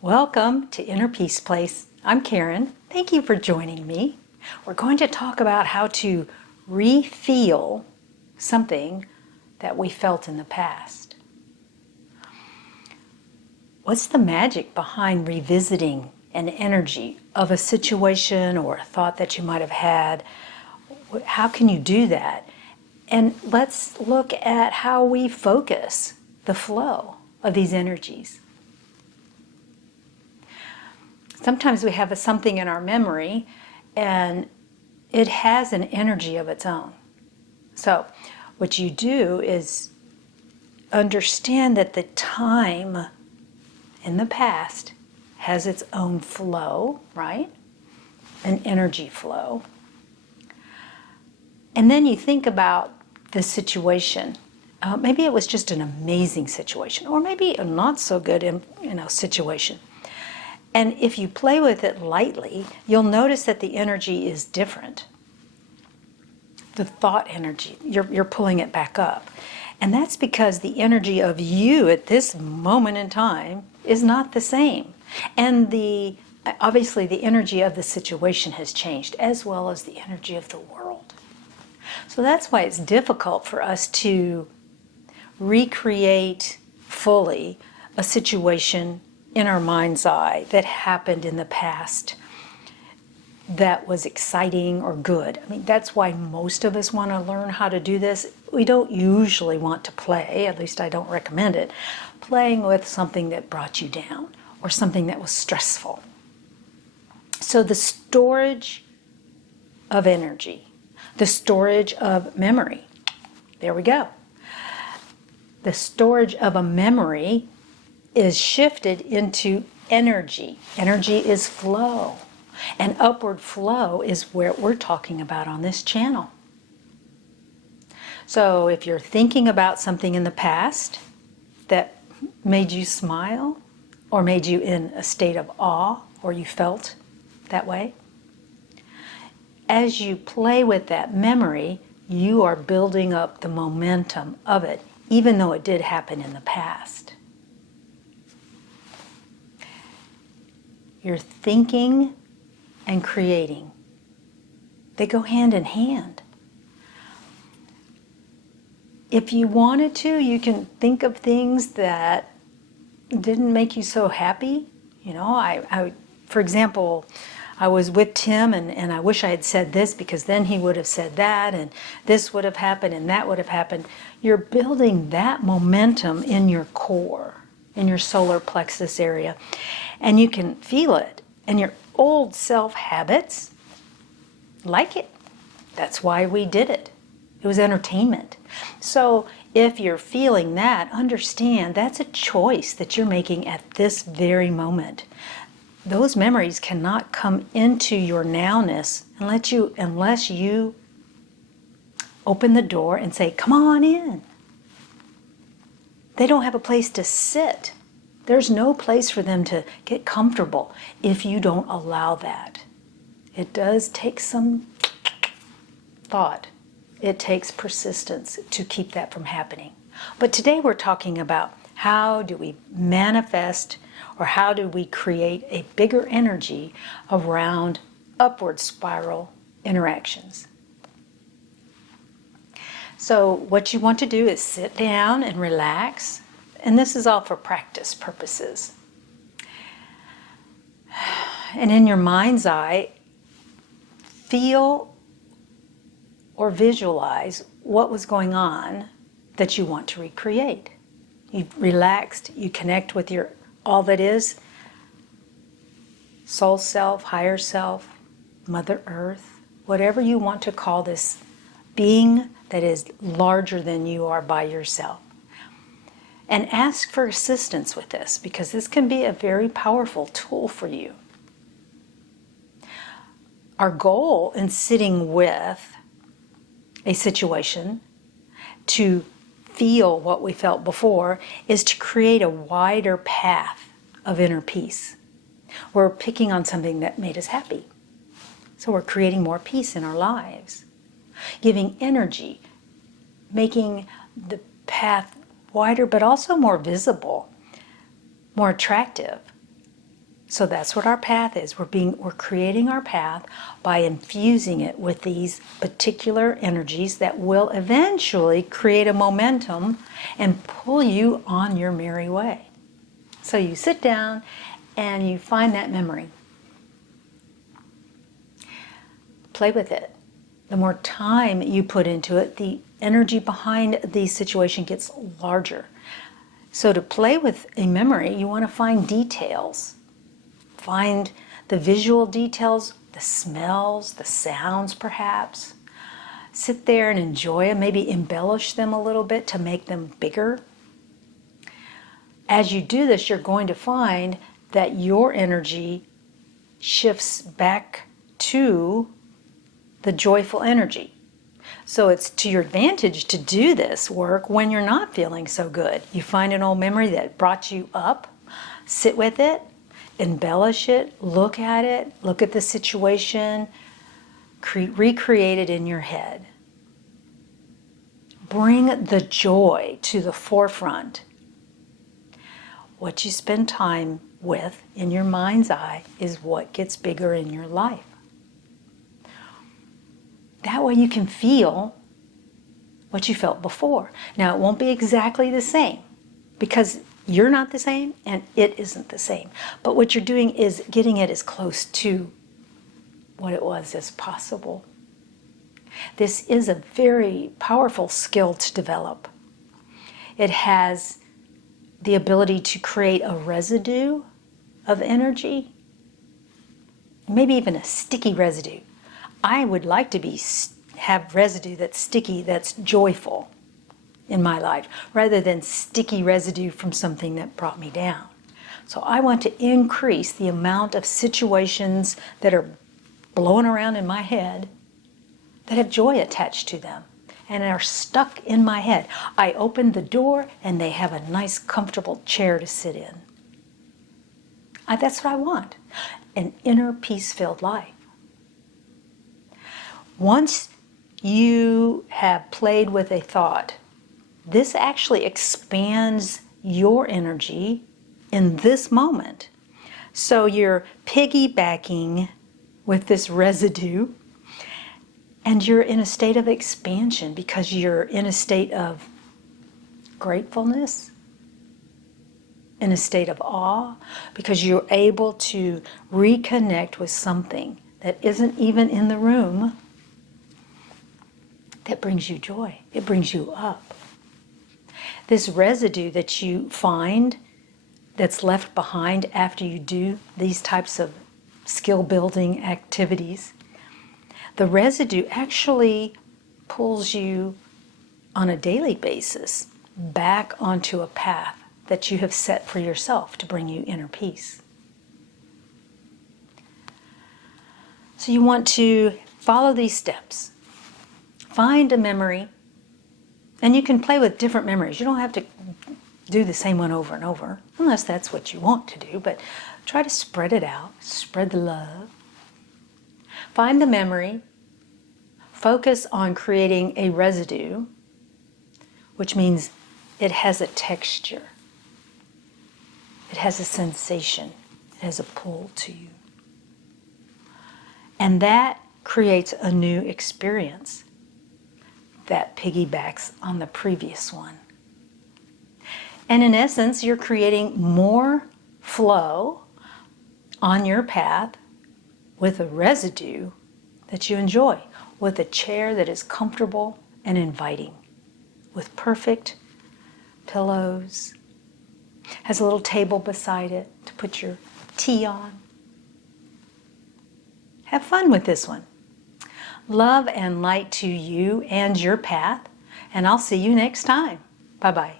Welcome to Inner Peace Place. I'm Karen. Thank you for joining me. We're going to talk about how to re-feel something that we felt in the past. What's the magic behind revisiting an energy of a situation or a thought that you might have had? How can you do that? And let's look at how we focus the flow of these energies. Sometimes we have something in our memory and it has an energy of its own. So what you do is understand that the time in the past has its own flow, right? An energy flow. And then you think about the situation. Maybe it was just an amazing situation, or maybe a not so good situation. And if you play with it lightly, you'll notice that the energy is different. The thought energy, you're pulling it back up. And that's because the energy of you at this moment in time is not the same. And obviously the energy of the situation has changed, as well as the energy of the world. So that's why it's difficult for us to recreate fully a situation in our mind's eye that happened in the past that was exciting or good. I mean, that's why most of us want to learn how to do this. We don't usually want to play, at least I don't recommend it, playing with something that brought you down or something that was stressful. So the storage of energy, the storage of memory, there we go. The storage of a memory is shifted into energy. Energy is flow. And upward flow is what we're talking about on this channel. So if you're thinking about something in the past that made you smile or made you in a state of awe or you felt that way, as you play with that memory, you are building up the momentum of it, even though it did happen in the past. You're thinking and creating. They go hand in hand. If you wanted to, you can think of things that didn't make you so happy. You know, for example, I was with Tim and I wish I had said this because then he would have said that and this would have happened and that would have happened. You're building that momentum in your core, in your solar plexus area, and you can feel it. And your old self habits like it. That's why we did it. It was entertainment. So if you're feeling that, understand that's a choice that you're making at this very moment. Those memories cannot come into your nowness unless you open the door and say, come on in. They don't have a place to sit. There's no place for them to get comfortable if you don't allow that. It does take some thought. It takes persistence to keep that from happening. But today we're talking about how do we manifest or how do we create a bigger energy around upward spiral interactions. So what you want to do is sit down and relax. And this is all for practice purposes. And in your mind's eye, feel or visualize what was going on that you want to recreate. You've relaxed, you connect with your all that is, soul self, higher self, Mother Earth, whatever you want to call this being that is larger than you are by yourself. And ask for assistance with this because this can be a very powerful tool for you. Our goal in sitting with a situation to feel what we felt before is to create a wider path of inner peace. We're picking on something that made us happy. So we're creating more peace in our lives, giving energy, making the path wider, but also more visible, more attractive. So that's what our path is. We're creating our path by infusing it with these particular energies that will eventually create a momentum and pull you on your merry way. So you sit down and you find that memory. Play with it. The more time you put into it, the energy behind the situation gets larger. So to play with a memory, you want to find details. Find the visual details, the smells, the sounds perhaps. Sit there and enjoy them, maybe embellish them a little bit to make them bigger. As you do this, you're going to find that your energy shifts back to the joyful energy. So it's to your advantage to do this work when you're not feeling so good. You find an old memory that brought you up, sit with it, embellish it, look at the situation, recreate it in your head. Bring the joy to the forefront. What you spend time with in your mind's eye is what gets bigger in your life. That way you can feel what you felt before. Now, it won't be exactly the same because you're not the same and it isn't the same. But what you're doing is getting it as close to what it was as possible. This is a very powerful skill to develop. It has the ability to create a residue of energy, maybe even a sticky residue. I would like to have residue that's sticky, that's joyful in my life, rather than sticky residue from something that brought me down. So I want to increase the amount of situations that are blowing around in my head that have joy attached to them and are stuck in my head. I open the door and they have a nice, comfortable chair to sit in. That's what I want, an inner peace-filled life. Once you have played with a thought, this actually expands your energy in this moment. So you're piggybacking with this residue, and you're in a state of expansion because you're in a state of gratefulness, in a state of awe, because you're able to reconnect with something that isn't even in the room that brings you joy. It brings you up. This residue that you find that's left behind after you do these types of skill building activities, the residue actually pulls you on a daily basis back onto a path that you have set for yourself to bring you inner peace. So you want to follow these steps. Find a memory, and you can play with different memories. You don't have to do the same one over and over, unless that's what you want to do, but try to spread it out, spread the love. Find the memory, focus on creating a residue, which means it has a texture, it has a sensation, it has a pull to you. And that creates a new experience that piggybacks on the previous one. And in essence, you're creating more flow on your path with a residue that you enjoy, with a chair that is comfortable and inviting, with perfect pillows, has a little table beside it to put your tea on. Have fun with this one. Love and light to you and your path, and I'll see you next time. Bye-bye.